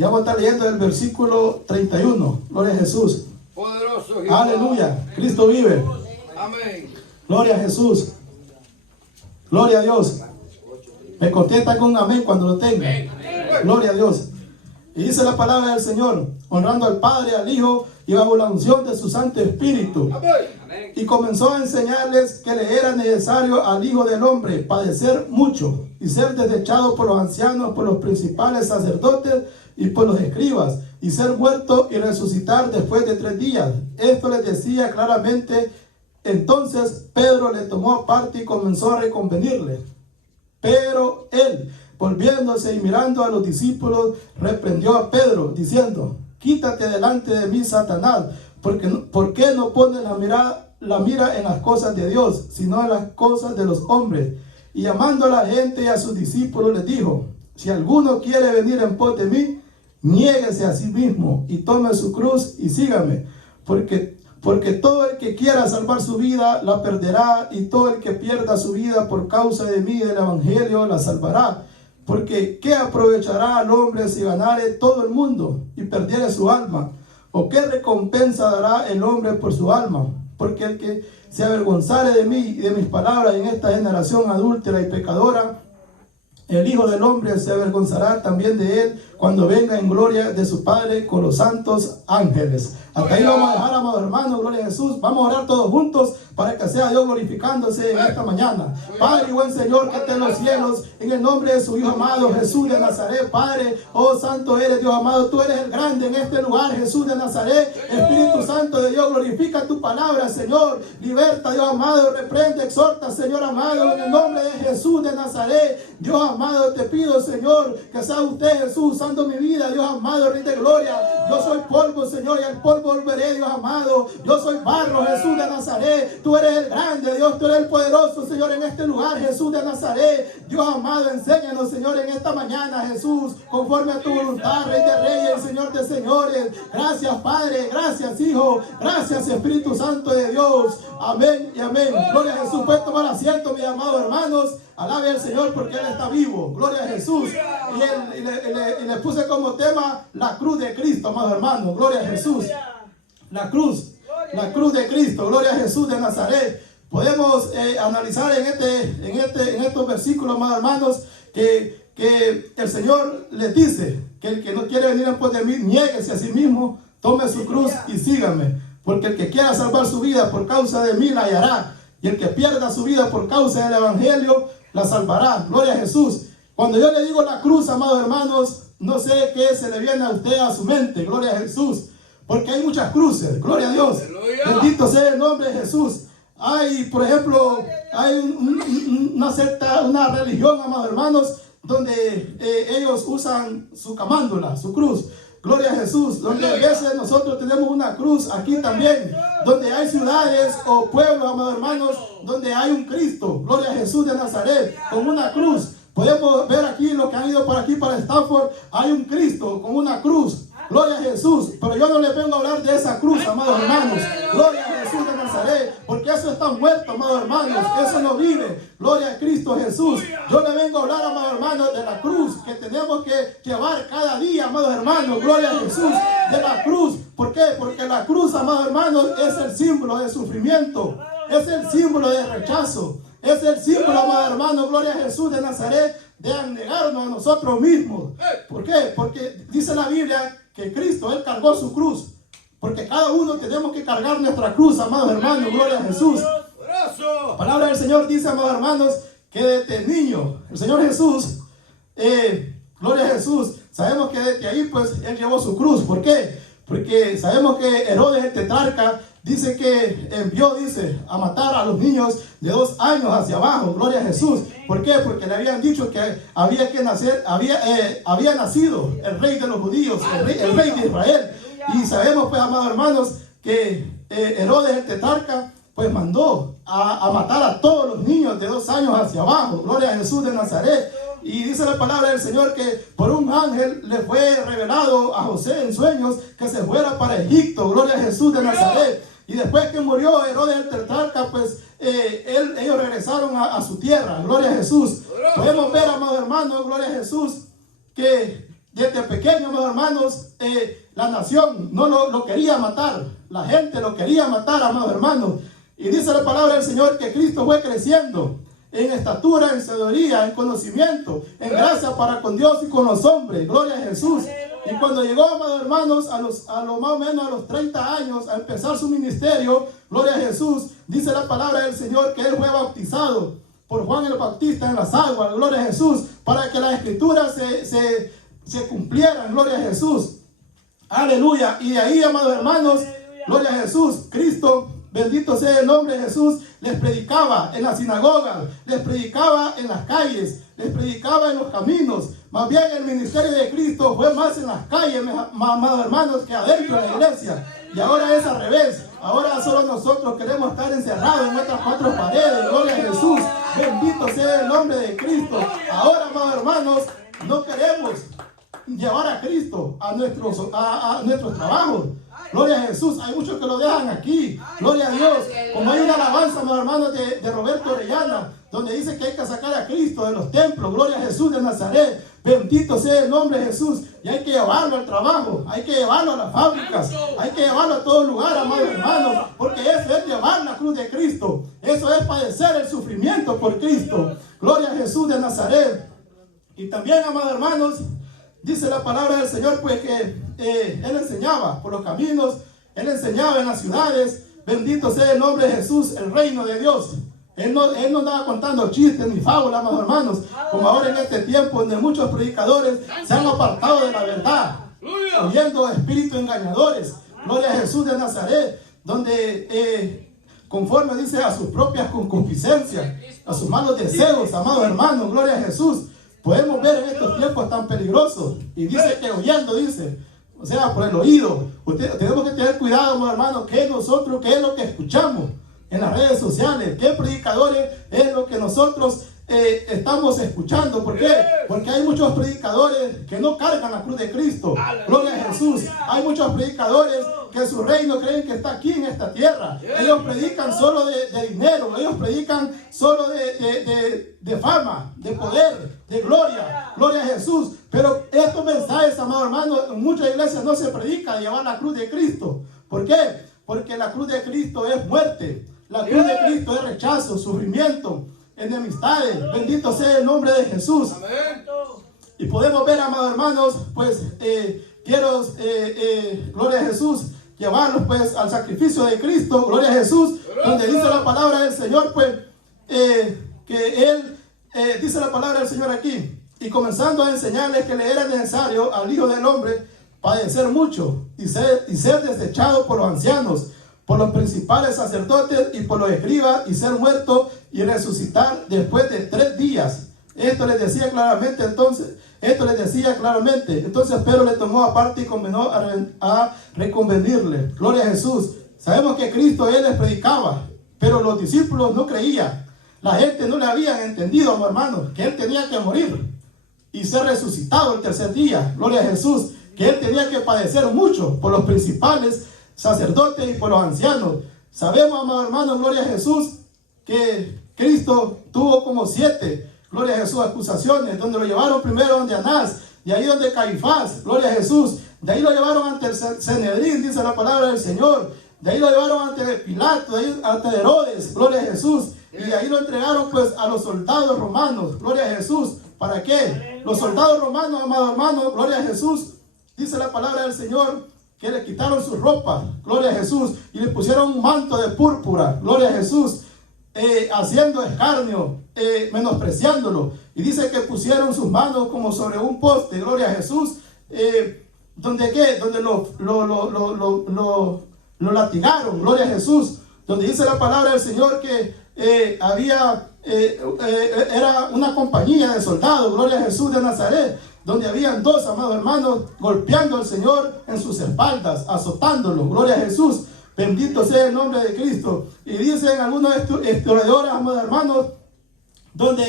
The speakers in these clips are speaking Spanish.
Y vamos a estar leyendo el versículo 31. Gloria a Jesús. Poderoso Jehová. Aleluya. Cristo vive. Amén. Gloria a Jesús. Gloria a Dios. Me contesta con un amén cuando lo tenga. Gloria a Dios. Y dice la palabra del Señor, honrando al Padre, al Hijo y bajo la unción de su Santo Espíritu. Amén. Y comenzó a enseñarles que le era necesario al Hijo del Hombre padecer mucho y ser desechado por los ancianos, por los principales sacerdotes y por los escribas, y ser muerto y resucitar después de 3 días. Esto les decía claramente. Entonces Pedro le tomó aparte y comenzó a reconvenirle. Pero él, volviéndose y mirando a los discípulos, reprendió a Pedro, diciendo: quítate delante de mí, Satanás, porque ¿por qué no pones la mira en las cosas de Dios, sino en las cosas de los hombres? Y llamando a la gente y a sus discípulos les dijo: si alguno quiere venir en pos de mí, niéguese a sí mismo y tome su cruz y sígame, porque todo el que quiera salvar su vida la perderá, y todo el que pierda su vida por causa de mí y del evangelio la salvará. Porque ¿qué aprovechará al hombre si ganare todo el mundo y perdiere su alma? ¿O qué recompensa dará el hombre por su alma? Porque el que se avergonzare de mí y de mis palabras en esta generación adúltera y pecadora, el Hijo del Hombre se avergonzará también de él cuando venga en gloria de su Padre con los santos ángeles. Hasta ahí vamos a dejar, amados hermanos. Gloria a Jesús. Vamos a orar todos juntos para que sea Dios glorificándose en esta mañana. Padre y buen Señor que está en los cielos, en el nombre de su Hijo amado Jesús de Nazaret, Padre, oh santo eres, Dios amado, tú eres el grande en este lugar, Jesús de Nazaret. Espíritu Santo de Dios, glorifica tu palabra, Señor. Liberta, Dios amado, reprende, exhorta, Señor amado, en el nombre de Jesús de Nazaret. Dios amado, te pido, Señor, que sea usted, Jesús, usando mi vida, Dios amado, Rey de gloria. Yo soy polvo, Señor, y al polvo volveré, Dios amado. Yo soy barro, Jesús de Nazaret. Tú eres el grande, Dios, tú eres el poderoso, Señor, en este lugar, Jesús de Nazaret. Dios amado, enséñanos, Señor, en esta mañana, Jesús, conforme a tu voluntad, Rey de reyes, Señor de señores. Gracias, Padre, gracias, Hijo, gracias, Espíritu Santo de Dios. Amén y amén. Gloria a Jesús. Puedes tomar asiento, mis amados hermanos. Alabe al Señor porque Él está vivo. Gloria a Jesús. Y le puse como tema la cruz de Cristo, amados hermanos. Gloria a Jesús. La cruz de Cristo. Gloria a Jesús de Nazaret. Podemos analizar en estos versículos, amados hermanos, que el Señor les dice que el que no quiere venir en pos de mí, niéguese a sí mismo, tome su cruz y sígame. Porque el que quiera salvar su vida por causa de mí la hallará. Y el que pierda su vida por causa del evangelio la salvará. Gloria a Jesús. Cuando yo le digo la cruz, amados hermanos, no sé qué se le viene a usted a su mente. Gloria a Jesús. Porque hay muchas cruces. Gloria a Dios. Bendito sea el nombre de Jesús. Hay, por ejemplo, hay una secta, una religión, amados hermanos, donde ellos usan su camándula, su cruz. Gloria a Jesús, donde a veces nosotros tenemos una cruz aquí también, donde hay ciudades o pueblos, amados hermanos, donde hay un Cristo. Gloria a Jesús de Nazaret, con una cruz. Podemos ver aquí, los que han ido por aquí para Stanford, hay un Cristo con una cruz. Gloria a Jesús. Pero yo no le vengo a hablar de esa cruz, amados hermanos. Gloria a Jesús de Nazaret. Porque eso está muerto, amados hermanos. Eso no vive. Gloria a Cristo Jesús. Yo le vengo a hablar, amados hermanos, de la cruz que tenemos que llevar cada día, amados hermanos. Gloria a Jesús. De la cruz. ¿Por qué? Porque la cruz, amados hermanos, es el símbolo de sufrimiento. Es el símbolo de rechazo. Es el símbolo, amados hermanos, gloria a Jesús de Nazaret, de negarnos a nosotros mismos. ¿Por qué? Porque dice la Biblia que Cristo, Él cargó su cruz. Porque cada uno tenemos que cargar nuestra cruz, amados hermanos, gloria a Jesús. La palabra del Señor dice, amados hermanos, que desde niño, el Señor Jesús, gloria a Jesús, sabemos que desde ahí pues Él llevó su cruz. ¿Por qué? Porque sabemos que Herodes el tetrarca dice que envió, a matar a los niños de 2 años hacia abajo. Gloria a Jesús. ¿Por qué? Porque le habían dicho que había nacido el rey de los judíos, el rey de Israel. Y sabemos pues, amados hermanos, que Herodes el tetrarca pues mandó a matar a todos los niños de 2 años hacia abajo. Gloria a Jesús de Nazaret. Y dice la palabra del Señor que por un ángel le fue revelado a José en sueños que se fuera para Egipto. Gloria a Jesús de Nazaret. Y después que murió Herodes el tetrarca, pues ellos regresaron a su tierra. Gloria a Jesús. Podemos ver, amados hermanos, gloria a Jesús, que desde pequeño, amados hermanos, la nación no lo quería matar. La gente lo quería matar, amados hermanos. Y dice la palabra del Señor que Cristo fue creciendo en estatura, en sabiduría, en conocimiento, en gracia para con Dios y con los hombres. Gloria a Jesús. Y cuando llegó, amados hermanos, a lo más o menos a los 30 años, a empezar su ministerio, gloria a Jesús, dice la palabra del Señor que él fue bautizado por Juan el Bautista en las aguas, gloria a Jesús, para que las escrituras se cumplieran, gloria a Jesús. Aleluya. Y de ahí, amados hermanos, gloria a Jesús, Cristo, bendito sea el nombre de Jesús, les predicaba en las sinagogas, les predicaba en las calles, les predicaba en los caminos. Más bien el ministerio de Cristo fue más en las calles, amados hermanos, que adentro de la iglesia. Y ahora es al revés. Ahora solo nosotros queremos estar encerrados en nuestras cuatro paredes. Gloria a Jesús. Bendito sea el nombre de Cristo. Ahora, amados hermanos, no queremos llevar a Cristo a nuestros trabajos. Gloria a Jesús. Hay muchos que lo dejan aquí. Gloria a Dios. Como hay una alabanza, mis hermanos, de Roberto Orellana, donde dice que hay que sacar a Cristo de los templos. Gloria a Jesús de Nazaret. Bendito sea el nombre de Jesús. Y hay que llevarlo al trabajo. Hay que llevarlo a las fábricas. Hay que llevarlo a todo lugar, amados hermanos. Porque eso es llevar la cruz de Cristo. Eso es padecer el sufrimiento por Cristo. Gloria a Jesús de Nazaret. Y también, amados hermanos, dice la palabra del Señor, pues que Él enseñaba por los caminos, Él enseñaba en las ciudades. Bendito sea el nombre de Jesús, el reino de Dios. Él no andaba contando chistes ni fábulas, amados hermanos, como ahora en este tiempo donde muchos predicadores se han apartado de la verdad, oyendo espíritus engañadores. Gloria a Jesús de Nazaret, donde conforme dice a sus propias concupiscencias, a sus malos deseos, amados hermanos, gloria a Jesús. Podemos ver en estos tiempos tan peligrosos. Y dice que oyendo, dice, o sea, por el oído. Tenemos que tener cuidado, hermanos, que nosotros, qué es lo que escuchamos en las redes sociales, qué predicadores es lo que nosotros estamos escuchando. ¿Por qué? Porque hay muchos predicadores que no cargan la cruz de Cristo. Gloria a Jesús. Hay muchos predicadores que su reino creen que está aquí en esta tierra. Ellos predican solo de dinero. Ellos predican solo de fama, de poder, de gloria. Gloria a Jesús. Pero estos mensajes, amados hermanos, en muchas iglesias no se predica de llevar la cruz de Cristo. ¿Por qué? Porque la cruz de Cristo es muerte. La cruz de Cristo es rechazo, sufrimiento, enemistades. Bendito sea el nombre de Jesús. Amén. Y podemos ver, amados hermanos, pues quiero, gloria a Jesús, llevarlos pues al sacrificio de Cristo, gloria a Jesús, donde dice la palabra del Señor, pues que Él, dice la palabra del Señor aquí, y comenzando a enseñarles que le era necesario al Hijo del Hombre padecer mucho y ser desechado por los ancianos, por los principales sacerdotes y por los escribas, y ser muerto y resucitar después de 3 días. Esto les decía claramente entonces. Entonces Pedro le tomó aparte y convenó a reconvenirle. Gloria a Jesús. Sabemos que Cristo, Él les predicaba, pero los discípulos no creían. La gente no le habían entendido, hermanos, que Él tenía que morir y ser resucitado el 3er día. Gloria a Jesús. Que Él tenía que padecer mucho por los principales sacerdotes y por los ancianos. Sabemos, amados hermanos, gloria a Jesús, que Cristo tuvo como 7, gloria a Jesús, acusaciones, donde lo llevaron primero donde Anás, de ahí donde Caifás, gloria a Jesús, de ahí lo llevaron ante el Sanedrín, dice la palabra del Señor, de ahí lo llevaron ante Pilato, de ahí ante Herodes, gloria a Jesús, y de ahí lo entregaron pues a los soldados romanos, gloria a Jesús. ¿Para qué? Los soldados romanos, amados hermanos, gloria a Jesús, dice la palabra del Señor, que le quitaron sus ropas, gloria a Jesús, y le pusieron un manto de púrpura, gloria a Jesús, haciendo escarnio, menospreciándolo. Y dice que pusieron sus manos como sobre un poste, gloria a Jesús, donde lo latigaron, gloria a Jesús, donde dice la palabra del Señor que era una compañía de soldados, gloria a Jesús de Nazaret, donde habían 2, amados hermanos, golpeando al Señor en sus espaldas, azotándolo, gloria a Jesús, bendito sea el nombre de Cristo. Y dicen algunos historiadores, amados hermanos, donde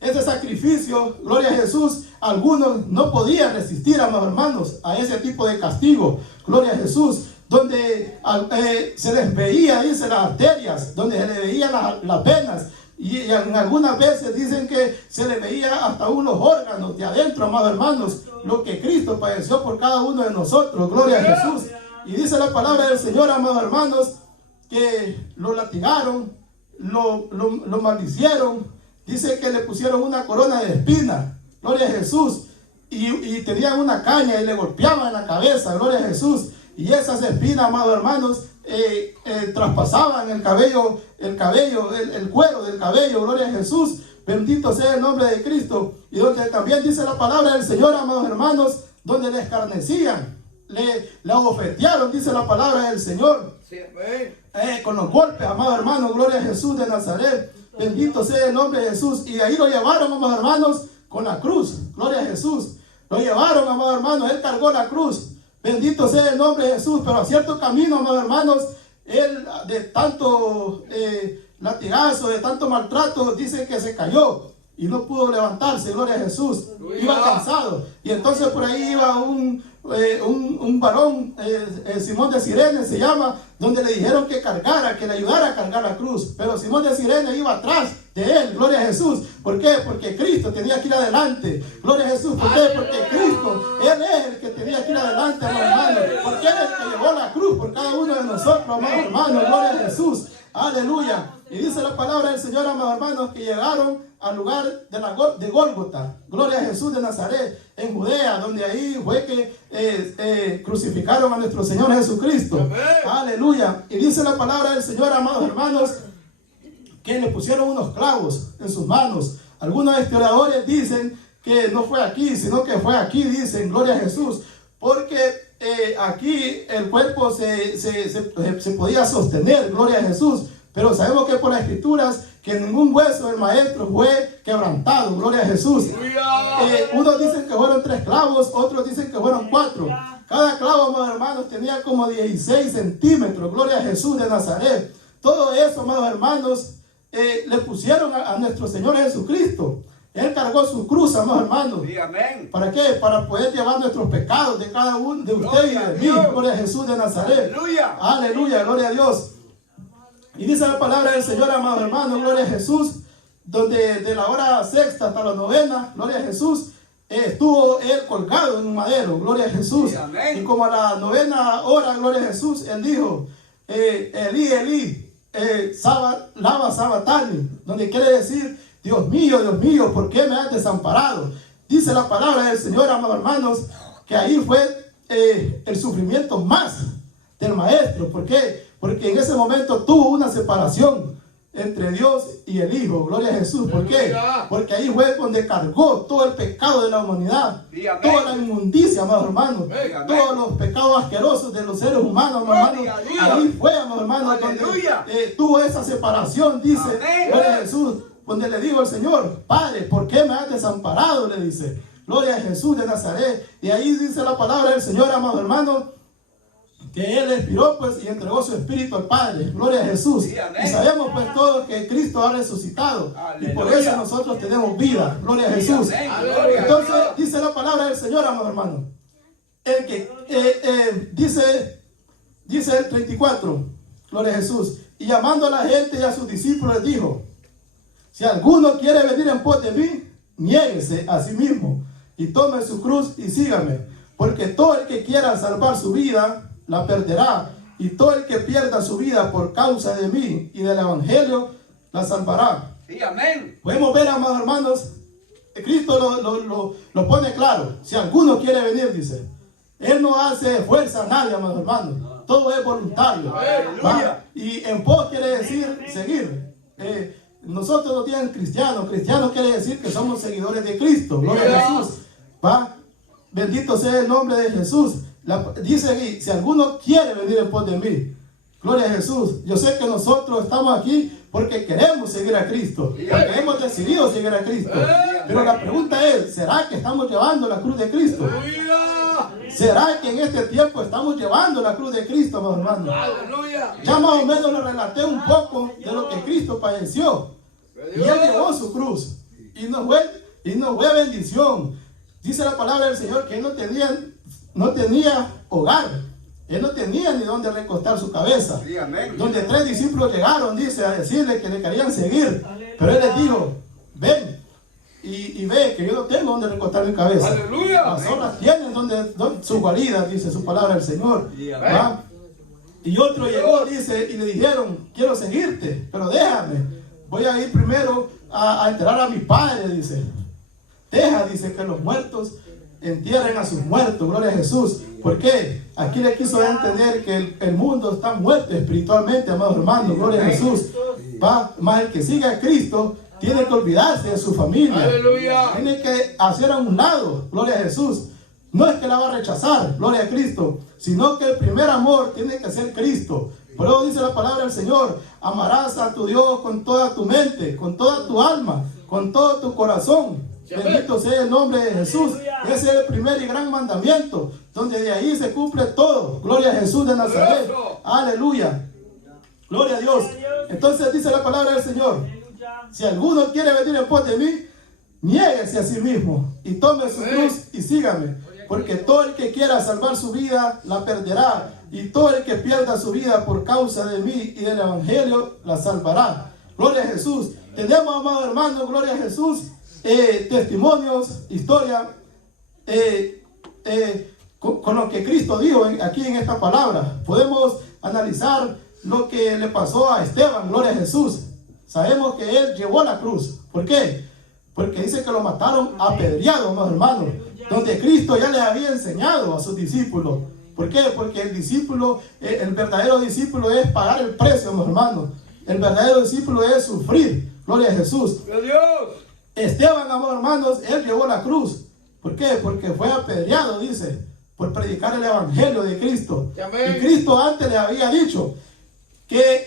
ese sacrificio, gloria a Jesús, algunos no podían resistir, amados hermanos, a ese tipo de castigo, gloria a Jesús, donde se les veía, dice, las arterias, donde se les veían las venas, y en algunas veces dicen que se le veía hasta unos órganos de adentro, amados hermanos, lo que Cristo padeció por cada uno de nosotros. Gloria a Jesús. Y dice la palabra del Señor, amados hermanos, que lo latigaron, lo maldicieron. Dice que le pusieron una corona de espinas. Gloria a Jesús. Y tenían una caña y le golpeaban en la cabeza. Gloria a Jesús. Y esas espinas, amados hermanos, traspasaban el cuero del cabello. Gloria a Jesús. Bendito sea el nombre de Cristo. Y donde también dice la palabra del Señor, amados hermanos, donde le escarnecían, le abofetearon, dice la palabra del Señor. Sí, amén. Con los golpes, amados hermanos. Gloria a Jesús de Nazaret. Bendito sea el nombre de Jesús. Y de ahí lo llevaron, amados hermanos, con la cruz. Gloria a Jesús. Lo llevaron, amados hermanos. Él cargó la cruz. Bendito sea el nombre de Jesús. Pero a cierto camino, amados hermanos, él de tanto latigazo, de tanto maltrato, dice que se cayó y no pudo levantarse. Gloria a Jesús. Iba cansado. Y entonces por ahí iba un varón, Simón de Cirene se llama, donde le dijeron que cargara, que le ayudara a cargar la cruz. Pero Simón de Cirene iba atrás de él. Gloria a Jesús. ¿Por qué? Porque Cristo tenía que ir adelante. Gloria a Jesús. ¿Por qué? Porque Cristo, Él es el que tenía que ir adelante, amados hermanos. Porque Él es el que llevó la cruz por cada uno de nosotros, amados hermanos. Gloria a Jesús. Aleluya. Y dice la palabra del Señor, amados hermanos, que llegaron al lugar de Gólgota. Gloria a Jesús de Nazaret, en Judea, donde ahí fue que crucificaron a nuestro Señor Jesucristo. Amén. Aleluya. Y dice la palabra del Señor, amados hermanos, que le pusieron unos clavos en sus manos. Algunos historiadores dicen que no fue aquí, sino que fue aquí, dicen. Gloria a Jesús. Porque aquí el cuerpo se podía sostener. Gloria a Jesús. Pero sabemos que por las escrituras que ningún hueso del maestro fue quebrantado. Gloria a Jesús. Unos dicen que fueron 3 clavos, otros dicen que fueron 4. Cada clavo, amados hermanos, tenía como 16 centímetros. Gloria a Jesús de Nazaret. Todo eso, amados hermanos, le pusieron a nuestro Señor Jesucristo. Él cargó su cruz, amados hermanos. Sí, amén. ¿Para qué? Para poder llevar nuestros pecados de cada uno de ustedes y de mí. Gloria a Jesús de Nazaret. Aleluya. Aleluya, gloria a Dios. Y dice la palabra del Señor, amados hermanos, gloria a Jesús, donde de la hora sexta hasta la novena, gloria a Jesús, estuvo él colgado en un madero, gloria a Jesús. Sí, y como a la novena hora, gloria a Jesús, él dijo, Elí, Elí, lama sabatani, donde quiere decir, Dios mío, ¿por qué me has desamparado? Dice la palabra del Señor, amados hermanos, que ahí fue el sufrimiento más del maestro. ¿Por qué? Porque en ese momento tuvo una separación entre Dios y el Hijo. Gloria a Jesús. ¿Por qué? Porque ahí fue donde cargó todo el pecado de la humanidad. Toda la inmundicia, amados hermanos. Todos los pecados asquerosos de los seres humanos, amados hermanos. Ahí fue, amados hermanos, donde tuvo esa separación, dice. Gloria a Jesús. Donde le dijo al Señor, Padre, ¿por qué me has desamparado? Le dice. Gloria a Jesús de Nazaret. Y ahí dice la palabra del Señor, amados hermanos, que Él expiró pues y entregó su espíritu al Padre. Gloria a Jesús. Sí, y sabemos pues todos que Cristo ha resucitado. Aleluya. Y por eso nosotros tenemos vida. Gloria a Jesús. Entonces dice la palabra del Señor, amados hermanos. El que dice el 34. Gloria a Jesús. Y llamando a la gente y a sus discípulos les dijo, si alguno quiere venir en pos de mí, niéguese a sí mismo y tome su cruz y sígame. Porque todo el que quiera salvar su vida la perderá, y todo el que pierda su vida por causa de mí y del evangelio la salvará. Sí, amén. Podemos ver, amados hermanos, Cristo lo pone claro. Si alguno quiere venir, dice, Él no hace fuerza a nadie, amados hermanos. Todo es voluntario. Y en pos quiere decir seguir. Nosotros no tienen cristianos. Cristianos quiere decir que somos seguidores de Cristo. Gloria a Jesús. Bendito sea el nombre de Jesús. Dice aquí, si alguno quiere venir en pos de mí, gloria a Jesús. Yo sé que nosotros estamos aquí porque queremos seguir a Cristo, porque hemos decidido seguir a Cristo. Pero la pregunta es, ¿será que estamos llevando la cruz de Cristo? ¿Será que en este tiempo estamos llevando la cruz de Cristo, mis hermanos? Ya más o menos le relaté un poco de lo que Cristo padeció. Y Él llevó su cruz. Y nos fue bendición. Dice la palabra del Señor que Él no tenía hogar. Él no tenía ni dónde recostar su cabeza. Sí, amén. Donde 3 discípulos llegaron, dice, a decirle que le querían seguir. Aleluya. Pero él les dijo, ven y ve que yo no tengo donde recostar mi cabeza. Aleluya. Las zorras tienen donde su guarida, dice su palabra del Señor. ¿Va? Y otro llegó, dice, y le dijeron, quiero seguirte, pero déjame. Voy a ir primero a enterrar a mi padre, dice. Dice, que los muertos entierren a sus muertos, gloria a Jesús. ¿Por qué? Aquí le quiso entender que el mundo está muerto espiritualmente, amados hermanos, gloria a Jesús. Va, más el que siga a Cristo tiene que olvidarse de su familia. Aleluya. Tiene que hacer a un lado, gloria a Jesús. No es que la va a rechazar, gloria a Cristo, sino que el primer amor tiene que ser Cristo. Por eso dice la palabra del Señor, amarás a tu Dios con toda tu mente, con toda tu alma, con todo tu corazón. Bendito sea el nombre de Jesús. Ese es el primer y gran mandamiento, donde de ahí se cumple todo. Gloria a Jesús de Nazaret. Aleluya. Gloria a Dios. Entonces dice la palabra del Señor, si alguno quiere venir en pos de mí, niéguese a sí mismo y tome su cruz y sígame. Porque todo el que quiera salvar su vida, la perderá. Y todo el que pierda su vida por causa de mí y del Evangelio, la salvará. Gloria a Jesús. Tenemos, amados hermanos, gloria a Jesús, testimonios, historia, con lo que Cristo dijo aquí en esta palabra. Podemos analizar lo que le pasó a Esteban, gloria a Jesús. Sabemos que él llevó la cruz. ¿Por qué? Porque dice que lo mataron apedreado, amados hermanos, donde Cristo ya les había enseñado a sus discípulos. ¿Por qué? Porque el discípulo, el verdadero discípulo es pagar el precio, amados hermanos. El verdadero discípulo es sufrir. Gloria a Jesús. Esteban, amados hermanos, él llevó la cruz. ¿Por qué? Porque fue apedreado, dice, por predicar el evangelio de Cristo. Y Cristo antes le había dicho que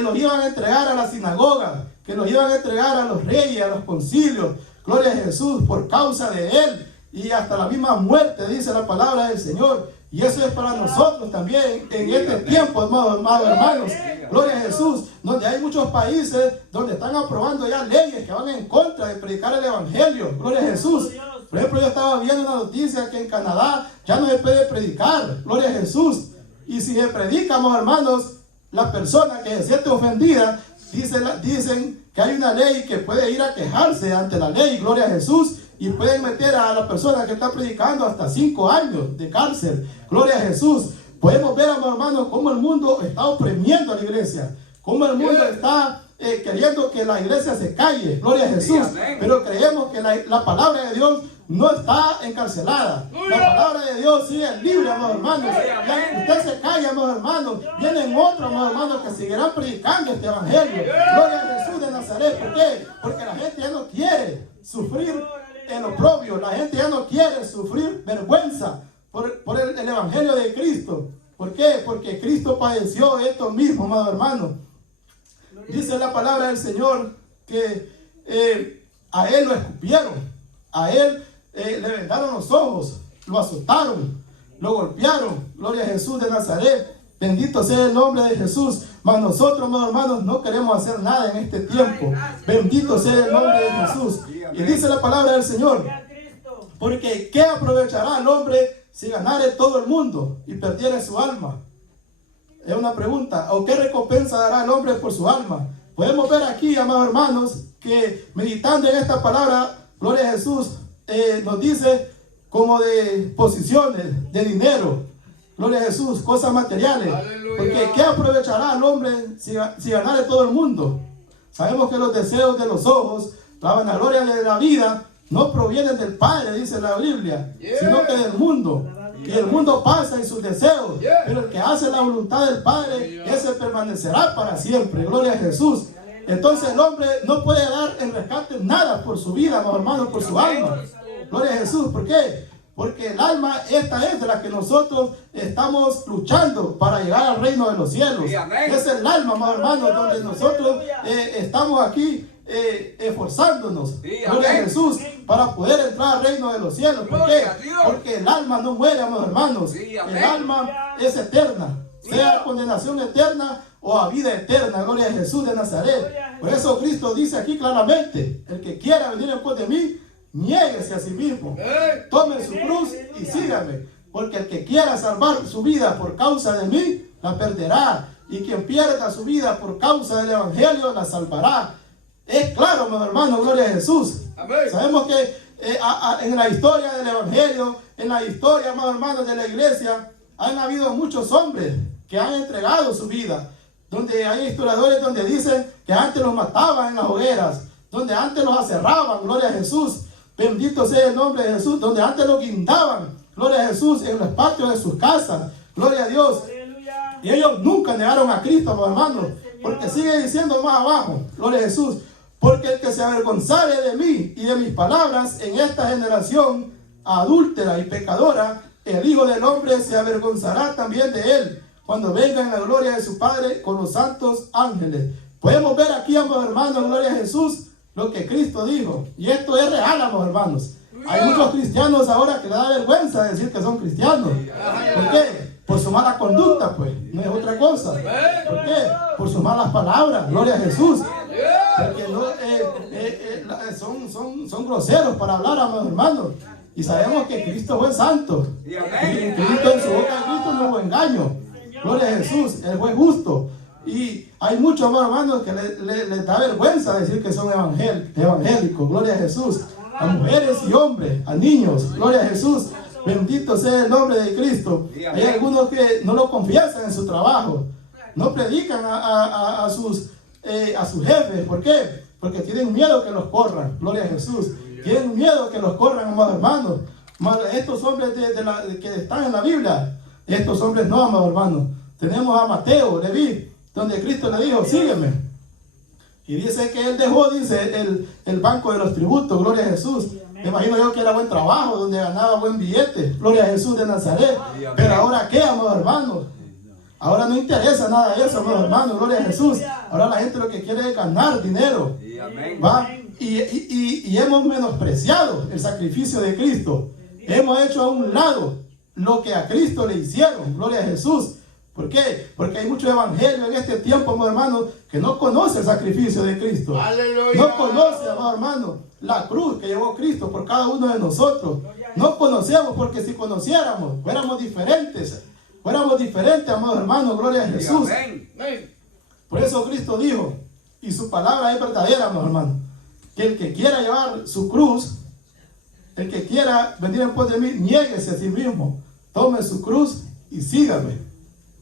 los iban a entregar a la sinagoga, que los iban a entregar a los reyes, a los concilios. Gloria a Jesús, por causa de él. Y hasta la misma muerte, dice la palabra del Señor. Y eso es para nosotros también en este tiempo, amados hermanos. Gloria a Jesús, donde hay muchos países donde están aprobando ya leyes que van en contra de predicar el evangelio. Gloria a Jesús. Por ejemplo, yo estaba viendo una noticia que en Canadá ya no se puede predicar. Gloria a Jesús. Y si se predica, amados hermanos, la persona que se siente ofendida, dicen que hay una ley que puede ir a quejarse ante la ley. Gloria a Jesús. Y pueden meter a la persona que está predicando hasta 5 años de cárcel. Gloria a Jesús. Podemos ver, hermanos, cómo el mundo está oprimiendo a la iglesia. Cómo el mundo está queriendo que la iglesia se calle. Gloria a Jesús. Pero creemos que la palabra de Dios no está encarcelada. La palabra de Dios sigue libre, amados hermanos. Usted se calla, amados hermanos. Vienen otros, amados hermanos, que seguirán predicando este evangelio. Gloria a Jesús de Nazaret. ¿Por qué? Porque la gente ya no quiere sufrir el oprobio. La gente ya no quiere sufrir vergüenza por el evangelio de Cristo. ¿Por qué? Porque Cristo padeció esto mismo, amado hermano. Dice la palabra del Señor que a él lo escupieron, a él le vendaron los ojos, lo azotaron, lo golpearon. Gloria a Jesús de Nazaret. Bendito sea el nombre de Jesús. Mas nosotros, amados hermanos, no queremos hacer nada en este tiempo. Bendito sea el nombre de Jesús. Y dice la palabra del Señor, porque ¿qué aprovechará el hombre si ganare todo el mundo y perdiere su alma? Es una pregunta. ¿O qué recompensa dará el hombre por su alma? Podemos ver aquí, amados hermanos, que meditando en esta palabra, gloria a Jesús, nos dice como de posiciones, de dinero. Gloria a Jesús, cosas materiales. Aleluya. Porque ¿qué aprovechará el hombre si ganare todo el mundo? Sabemos que los deseos de los ojos, la vanagloria de la vida, no provienen del Padre, dice la Biblia, sino que del mundo. Y el mundo pasa en sus deseos, pero el que hace la voluntad del Padre, ese permanecerá para siempre. Gloria a Jesús. Entonces el hombre no puede dar en rescate nada por su vida, amados hermanos, por su alma. Gloria a Jesús. ¿Por qué? Porque el alma, esta es de la que nosotros estamos luchando para llegar al reino de los cielos. Es el alma, amados hermanos, donde nosotros estamos aquí esforzándonos. Gloria a Jesús, para poder entrar al reino de los cielos. ¿Por qué? Porque el alma no muere, amados hermanos. El alma es eterna, sea condenación eterna o a vida eterna. Gloria a Jesús de Nazaret. Por eso Cristo dice aquí claramente: el que quiera venir en pos de mí, niéguese a sí mismo, tome su cruz y sígame. Porque el que quiera salvar su vida por causa de mí, la perderá. Y quien pierda su vida por causa del evangelio, la salvará. Es claro, mis hermanos, gloria a Jesús. Amén. Sabemos que en la historia del Evangelio, en la historia, mis hermanos, de la iglesia, han habido muchos hombres que han entregado su vida. Donde hay historiadores donde dicen que antes los mataban en las hogueras, donde antes los aserraban, gloria a Jesús. Bendito sea el nombre de Jesús. Donde antes los guindaban, gloria a Jesús, en los patios de sus casas, gloria a Dios. Y ellos nunca negaron a Cristo, mis hermanos, porque sigue diciendo más abajo, gloria a Jesús. Porque el que se avergonzare de mí y de mis palabras en esta generación adúltera y pecadora, el Hijo del Hombre se avergonzará también de él, cuando venga en la gloria de su Padre con los santos ángeles. Podemos ver aquí, amados hermanos, gloria a Jesús, lo que Cristo dijo. Y esto es real, amados hermanos. Hay muchos cristianos ahora que les da vergüenza decir que son cristianos. ¿Por qué? Por su mala conducta, pues. No es otra cosa. ¿Por qué? Por sus malas palabras. Gloria a Jesús. Porque son groseros para hablar, amados hermanos. Y sabemos que Cristo fue santo. Y Cristo, en su boca de Cristo no hubo engaño. Gloria a Jesús. Él fue justo. Y hay muchos, amados hermanos, que les da vergüenza decir que son evangélicos. Gloria a Jesús. A mujeres y hombres, a niños. Gloria a Jesús. Bendito sea el nombre de Cristo. Hay algunos que no lo confiesan en su trabajo. No predican a sus jefes. ¿Por qué? Porque tienen miedo que los corran. Gloria a Jesús. Tienen miedo que los corran, amados hermanos. Estos hombres que están en la Biblia, estos hombres no, amados hermanos. Tenemos a Mateo, Leví, donde Cristo le dijo, sígueme. Y dice que él dejó, dice, el banco de los tributos. Gloria a Jesús. Me imagino yo que era buen trabajo, donde ganaba buen billete. Gloria a Jesús de Nazaret. Pero ahora, ¿qué, amados hermanos? Ahora no interesa nada de eso, amados hermanos. Gloria a Jesús. Ahora la gente lo que quiere es ganar dinero. ¿Va? Y hemos menospreciado el sacrificio de Cristo. Hemos hecho a un lado lo que a Cristo le hicieron. Gloria a Jesús. ¿Por qué? Porque hay mucho evangelio en este tiempo, amados hermanos, que no conoce el sacrificio de Cristo. Aleluya. No conoce, amados hermanos, la cruz que llevó Cristo por cada uno de nosotros. No conocemos, porque si conociéramos, fuéramos diferentes. Fuéramos diferentes, amados hermanos, gloria a Jesús. Por eso Cristo dijo, y su palabra es verdadera, amados hermanos, que el que quiera llevar su cruz, el que quiera venir en pos de mí, niéguese a sí mismo, tome su cruz y sígame.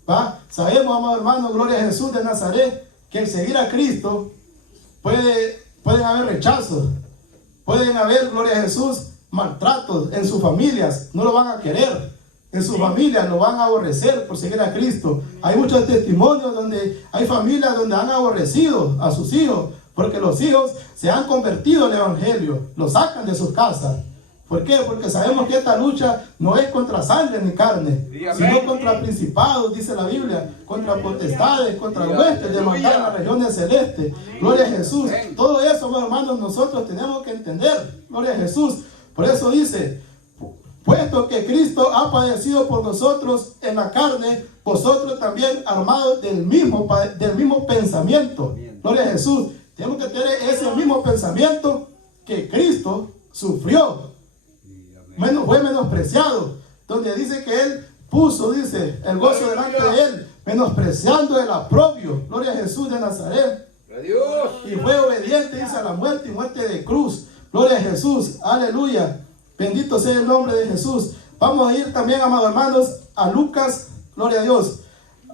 ¿Va? Sabemos, amados hermanos, gloria a Jesús de Nazaret, que el seguir a Cristo pueden haber rechazos, pueden haber, gloria a Jesús, maltratos en sus familias, no lo van a querer. En sus familias lo van a aborrecer por seguir a Cristo. Hay muchos testimonios donde hay familias donde han aborrecido a sus hijos, porque los hijos se han convertido al evangelio, los sacan de sus casas. ¿Por qué? Porque sabemos que esta lucha no es contra sangre ni carne, sino contra principados, dice la Biblia, contra potestades, contra huestes de maldad en las regiones celestes. Gloria a Jesús. Todo eso, hermanos, nosotros tenemos que entender. Gloria a Jesús. Por eso dice, puesto que Cristo ha padecido por nosotros en la carne, vosotros también armados del mismo pensamiento. Gloria a Jesús. Tenemos que tener ese mismo pensamiento que Cristo sufrió. Fue menospreciado, donde dice que él puso, dice, el gozo delante de él, menospreciando el oprobio. Gloria a Jesús de Nazaret. Y fue obediente, dice, a la muerte y muerte de cruz. Gloria a Jesús, aleluya. Bendito sea el nombre de Jesús. Vamos a ir también, amados hermanos, a Lucas, gloria a Dios,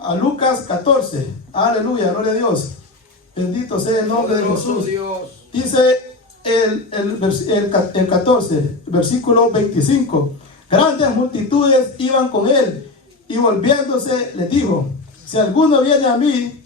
a Lucas 14, aleluya, gloria a Dios. Bendito sea el nombre de Jesús. Dice el 14, versículo 25. Grandes multitudes iban con él, y volviéndose les dijo, si alguno viene a mí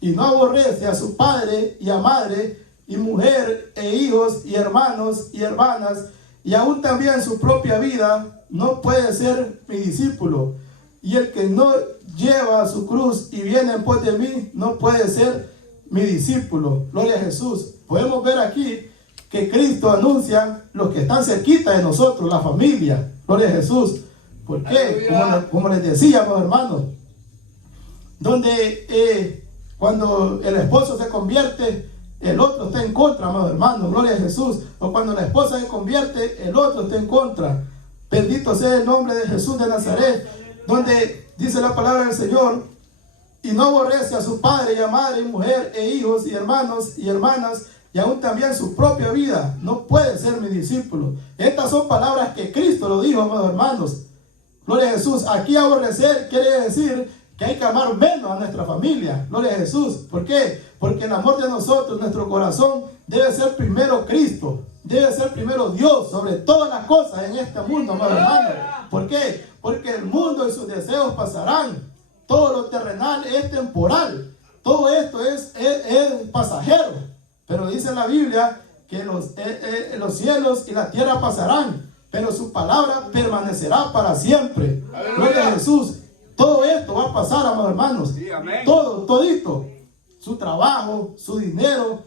y no aborrece a su padre y a madre y mujer e hijos y hermanos y hermanas, y aún también su propia vida, no puede ser mi discípulo. Y el que no lleva su cruz y viene en pos de mí, no puede ser mi discípulo. Gloria a Jesús. Podemos ver aquí que Cristo anuncia los que están cerquita de nosotros, la familia. Gloria a Jesús. ¿Por qué? Como les decíamos, hermanos, donde cuando el esposo se convierte, el otro está en contra, amados hermanos. Gloria a Jesús. O cuando la esposa se convierte, el otro está en contra. Bendito sea el nombre de Jesús de Nazaret, donde dice la palabra del Señor, y no aborrece a su padre y a madre, y mujer e hijos y hermanos y hermanas, y aún también su propia vida, no puede ser mi discípulo. Estas son palabras que Cristo lo dijo, amados hermanos. Gloria a Jesús. Aquí aborrecer quiere decir que hay que amar menos a nuestra familia. Gloria a Jesús. ¿Por qué? Porque el amor de nosotros, nuestro corazón, debe ser primero Cristo. Debe ser primero Dios sobre todas las cosas en este mundo, amados hermanos. ¿Por qué? Porque el mundo y sus deseos pasarán. Todo lo terrenal es temporal. Todo esto es pasajero. Pero dice la Biblia que los cielos y la tierra pasarán, pero su palabra permanecerá para siempre. Gloria a Jesús. Todo esto va a pasar, amados hermanos. Sí, amén. Todo, todito. Su trabajo, su dinero,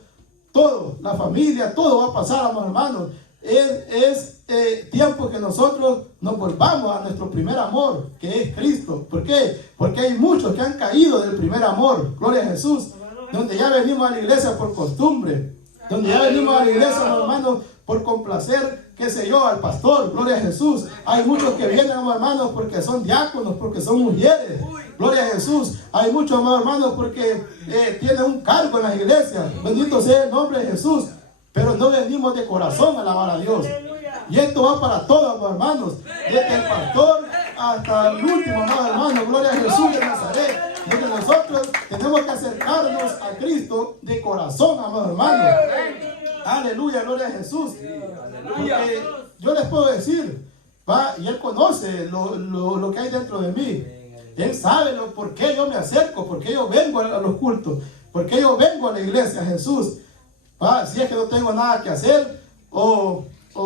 todo, la familia, todo va a pasar, amados hermanos. Es tiempo que nosotros nos volvamos a nuestro primer amor, que es Cristo. ¿Por qué? Porque hay muchos que han caído del primer amor. Gloria a Jesús. Donde ya venimos a la iglesia por costumbre. Donde ya venimos a la iglesia, amados hermanos, por complacer, qué sé yo, al pastor. Gloria a Jesús. Hay muchos que vienen, amados hermanos, porque son diáconos, porque son mujeres. Gloria a Jesús. Hay muchos, amados hermanos, porque tienen un cargo en las iglesias. Bendito sea el nombre de Jesús. Pero no venimos de corazón a alabar a Dios. Y esto va para todos, amados hermanos. Desde el pastor hasta el último, amados hermanos. Gloria a Jesús de Nazaret. Donde nosotros tenemos que acercarnos a Cristo de corazón, amados hermanos. Aleluya, gloria a Jesús. Porque yo les puedo decir, va, y Él conoce lo que hay dentro de mí. Él sabe por qué yo me acerco, por qué yo vengo a los cultos, por qué yo vengo a la iglesia, Jesús. Va, si es que no tengo nada que hacer, o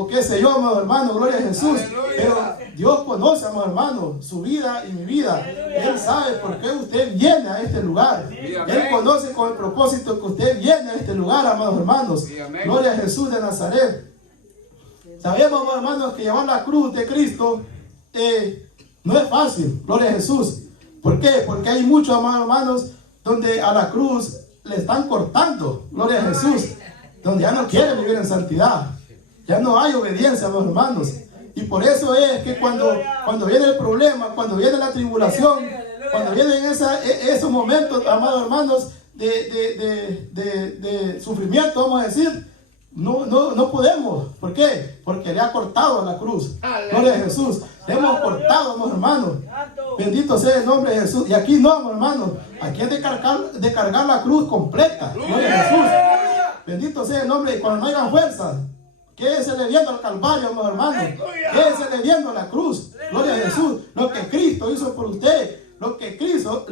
qué sé yo, amado hermano, gloria a Jesús. Pero Dios conoce, amado hermano, su vida y mi vida. Él sabe por qué usted viene a este lugar. Él conoce con el propósito que usted viene a este lugar, amados hermanos. Gloria a Jesús de Nazaret. Sabemos, amados hermanos, que llevar la cruz de Cristo no es fácil. Gloria a Jesús. ¿Por qué? Porque hay muchos, amados hermanos, donde a la cruz le están cortando. Gloria a Jesús. Donde ya no quieren vivir en santidad. Ya no hay obediencia, amados hermanos. Y por eso es que cuando viene el problema, cuando viene la tribulación, cuando vienen esos momentos, amados hermanos, de sufrimiento, vamos a decir, no podemos. ¿Por qué? Porque le ha cortado la cruz. Gloria a Jesús. Le hemos cortado, amados hermanos. Bendito sea el nombre de Jesús. Y aquí no, amados hermanos. Aquí es de cargar la cruz completa. Gloria a Jesús. Bendito sea el nombre. Y cuando no hayan fuerzas, quédese viendo al Calvario, amados hermanos. Quédese viendo a la cruz. Gloria a Jesús. Lo que Cristo hizo por usted. Lo que Cristo